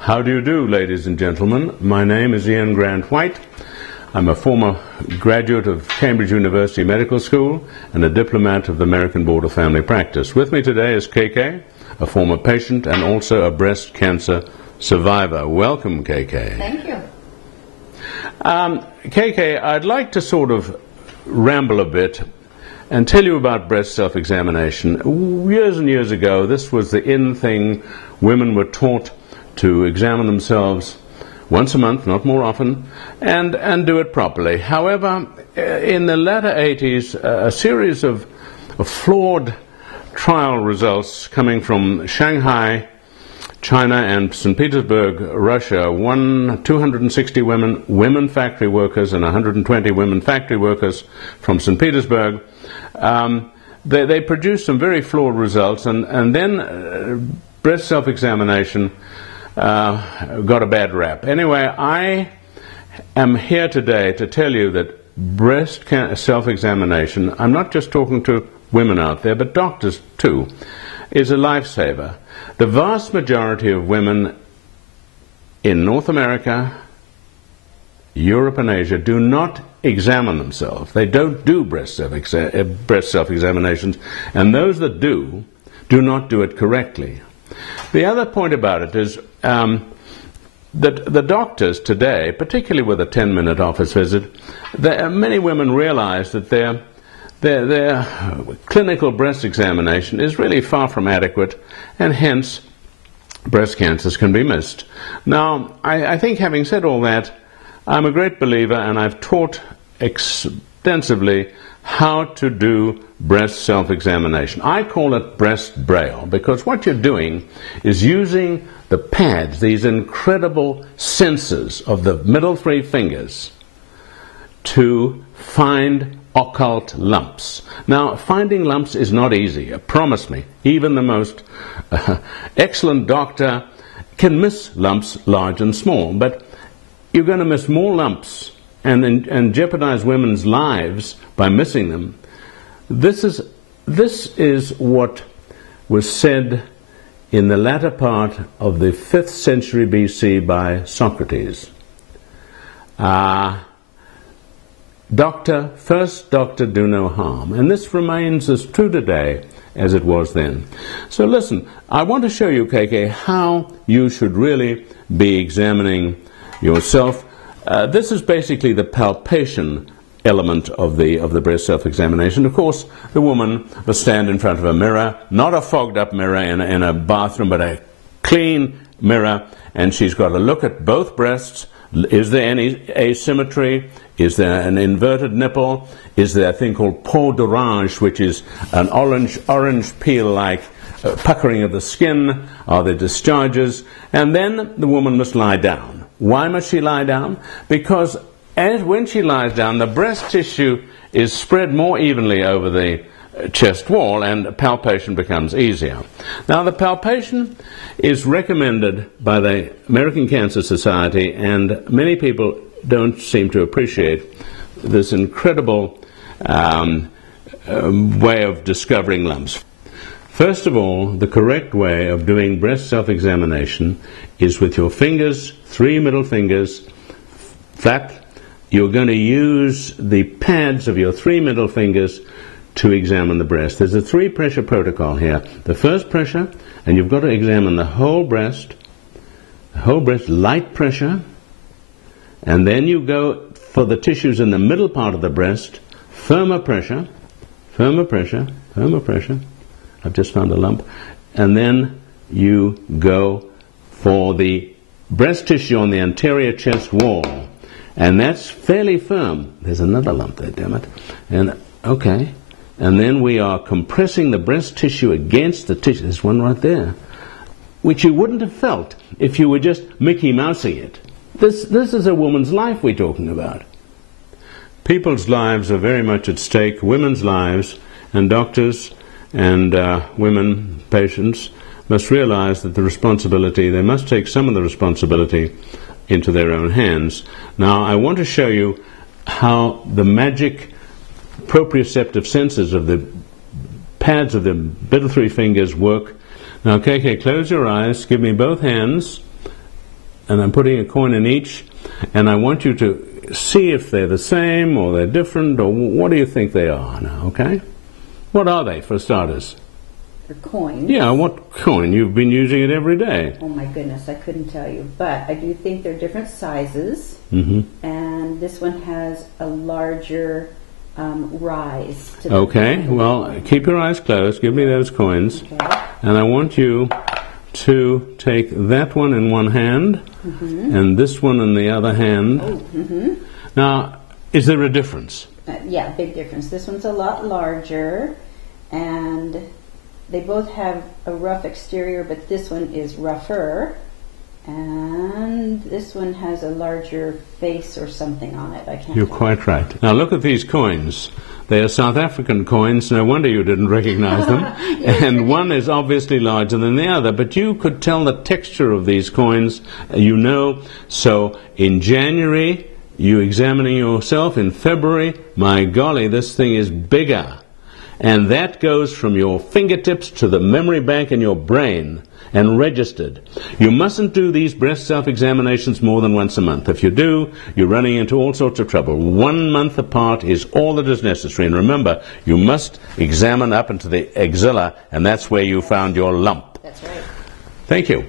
How do you do, ladies and gentlemen? My name is Ian Grant Whyte. I'm a former graduate of Cambridge University Medical School and a diplomat of the American Board of Family Practice. With me today is KK, a former patient and also a breast cancer survivor. Welcome, KK. Thank you. KK, I'd like to sort of ramble a bit and tell you about breast self-examination. Years and years ago, this was the in thing. Women were taught to examine themselves once a month, not more often, and do it properly. However, in the latter 80s, a series of flawed trial results coming from Shanghai, China, and St. Petersburg, Russia, 260 women factory workers and 120 women factory workers from St. Petersburg. They produced some very flawed results, and then breast self-examination got a bad rap. Anyway, I am here today to tell you that breast self-examination, I'm not just talking to women out there, but doctors too, is a lifesaver. The vast majority of women in North America, Europe and Asia do not examine themselves. They don't do breast self-examinations, and those that do not do it correctly. The other point about it is that the doctors today, particularly with a 10-minute office visit, many women realize that their clinical breast examination is really far from adequate, and hence breast cancers can be missed. Now, I think, having said all that, I'm a great believer, and I've taught extensively how to do breast self-examination. I call it breast braille, because what you're doing is using the pads, these incredible sensors of the middle three fingers, to find occult lumps. Now, finding lumps is not easy, promise me. Even the most excellent doctor can miss lumps large and small, but you're going to miss more lumps and jeopardize women's lives by missing them. This is what was said in the latter part of the 5th century BC by Socrates. First doctor, do no harm. And this remains as true today as it was then. So listen, I want to show you, KK, how you should really be examining yourself. This is basically the palpation element of the breast self-examination. Of course, the woman will stand in front of a mirror, not a fogged up mirror in a bathroom, but a clean mirror, and she's got to look at both breasts. Is there any asymmetry? Is there an inverted nipple? Is there a thing called peau d'orange, which is an orange peel-like puckering of the skin? Are there discharges? And then the woman must lie down. Why must she lie down? Because when she lies down, the breast tissue is spread more evenly over the chest wall, and palpation becomes easier. Now, the palpation is recommended by the American Cancer Society, and many people don't seem to appreciate this incredible way of discovering lumps. First of all, the correct way of doing breast self-examination is with your fingers, 3 middle fingers, flat. You're going to use the pads of your 3 middle fingers to examine the breast. There's a 3-pressure protocol here. The first pressure, and you've got to examine the whole breast, light pressure, and then you go for the tissues in the middle part of the breast, firmer pressure, firmer pressure, firmer pressure. I've just found a lump. And then you go for the breast tissue on the anterior chest wall. And that's fairly firm. There's another lump there, damn it. And okay. And then we are compressing the breast tissue against the tissue. There's one right there, which you wouldn't have felt if you were just Mickey Mousing it. This is a woman's life we're talking about. People's lives are very much at stake, women's lives, and doctors and women patients must realize that they must take some of the responsibility into their own hands. Now, I want to show you how the magic proprioceptive sensors of the pads of the middle 3 fingers work. Now, KK, close your eyes, give me both hands, and I'm putting a coin in each, and I want you to see if they're the same or they're different, or what do you think they are now, okay? What are they, for starters? For coins? Yeah, what coin? You've been using it every day. Oh my goodness, I couldn't tell you. But I do think they're different sizes, and this one has a larger rise to the Okay, well, keep your eyes closed. Give me those coins. Okay. And I want you to take that one in one hand and this one in the other hand. Oh, Now, is there a difference? Yeah, big difference. This one's a lot larger, and they both have a rough exterior, but this one is rougher, and this one has a larger face or something on it. I can't You're tell. quite right. Now look at these coins. They are South African coins. No wonder you didn't recognize them. And one is obviously larger than the other, but you could tell the texture of these coins, you know. So in January, you examining yourself. In February, my golly, this thing is bigger. And that goes from your fingertips to the memory bank in your brain and registered. You mustn't do these breast self-examinations more than once a month. If you do, you're running into all sorts of trouble. 1 month apart is all that is necessary. And remember, you must examine up into the axilla, and that's where you found your lump. That's right. Thank you.